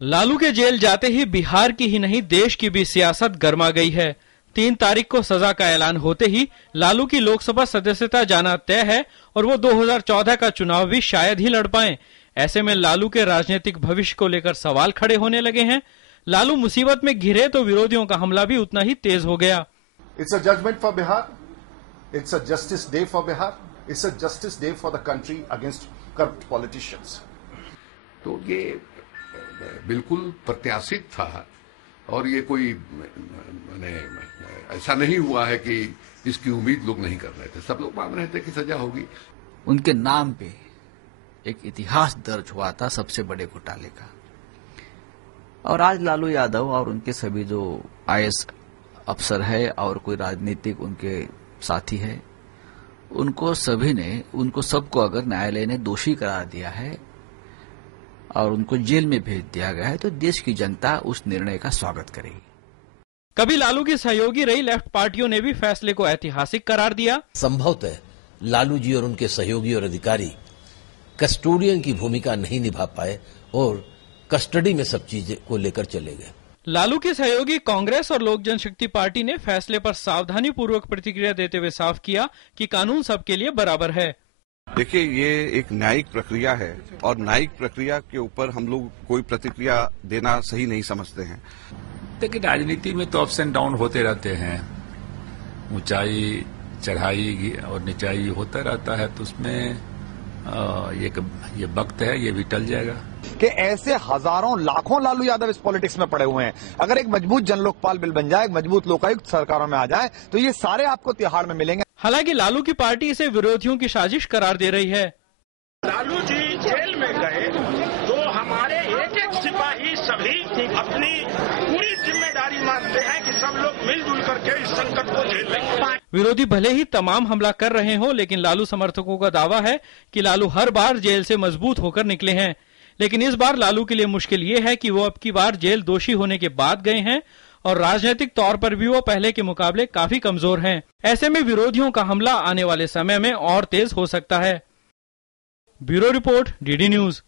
लालू के जेल जाते ही बिहार की ही नहीं देश की भी सियासत गर्मा गई है। 3 तारीख को सजा का ऐलान होते ही लालू की लोकसभा सदस्यता जाना तय है और वो 2014 का चुनाव भी शायद ही लड़ पाएं। ऐसे में लालू के राजनीतिक भविष्य को लेकर सवाल खड़े होने लगे हैं। लालू मुसीबत में घिरे तो विरोधियों का हमला भी उतना ही तेज हो गया। It's a judgment for Bihar, it's a justice day for Bihar, it's a justice day for the country against corrupt politicians. तो ये बिल्कुल प्रत्याशित था और ये कोई मैंने ऐसा नहीं हुआ है कि इसकी उम्मीद लोग नहीं कर रहे थे। सब लोग मान रहे थे कि सजा होगी। उनके नाम पे एक इतिहास दर्ज हुआ था सबसे बड़े घोटाले का, और आज लालू यादव और उनके सभी जो आईएएस अफसर है और कोई राजनीतिक उनके साथी है, उनको सबको अगर न्यायालय ने दोषी करार दिया है और उनको जेल में भेज दिया गया है तो देश की जनता उस निर्णय का स्वागत करेगी। कभी लालू की सहयोगी रही लेफ्ट पार्टियों ने भी फैसले को ऐतिहासिक करार दिया। संभवतः लालू जी और उनके सहयोगी और अधिकारी कस्टोडियन की भूमिका नहीं निभा पाए और कस्टडी में सब चीजें को लेकर चले गए। लालू के सहयोगी कांग्रेस और लोक जनशक्ति पार्टी ने फैसले पर सावधानी पूर्वक प्रतिक्रिया देते हुए साफ किया कि कानून सबके लिए बराबर है। देखिए, ये एक न्यायिक प्रक्रिया है और न्यायिक प्रक्रिया के ऊपर हम लोग कोई प्रतिक्रिया देना सही नहीं समझते हैं। देखिए, राजनीति में तो अप्स एंड डाउन होते रहते हैं, ऊंचाई चढ़ाई और निचाई होता रहता है, तो उसमें ये वक्त है, ये भी टल जाएगा। कि ऐसे हजारों लाखों लालू यादव इस पॉलिटिक्स में पड़े हुए हैं। अगर एक मजबूत जन लोकपाल बिल बन जाए, एक मजबूत लोकायुक्त सरकारों में आ जाए तो ये सारे आपको तिहाड़ में मिलेंगे। हालांकि लालू की पार्टी इसे विरोधियों की साजिश करार दे रही है। लालू जी जेल में गए तो हमारे एक एक सिपाही सभी अपनी पूरी जिम्मेदारी मानते हैं कि सब लोग मिलजुल करके इस संकट को झेल लेंगे। विरोधी भले ही तमाम हमला कर रहे हो, लेकिन लालू समर्थकों का दावा है कि लालू हर बार जेल से मजबूत होकर निकले हैं। लेकिन इस बार लालू के लिए मुश्किल ये है कि वो अब की बार जेल दोषी होने के बाद गए हैं और राजनीतिक तौर पर भी वो पहले के मुकाबले काफी कमजोर हैं। ऐसे में विरोधियों का हमला आने वाले समय में और तेज हो सकता है। Bureau report, DD news.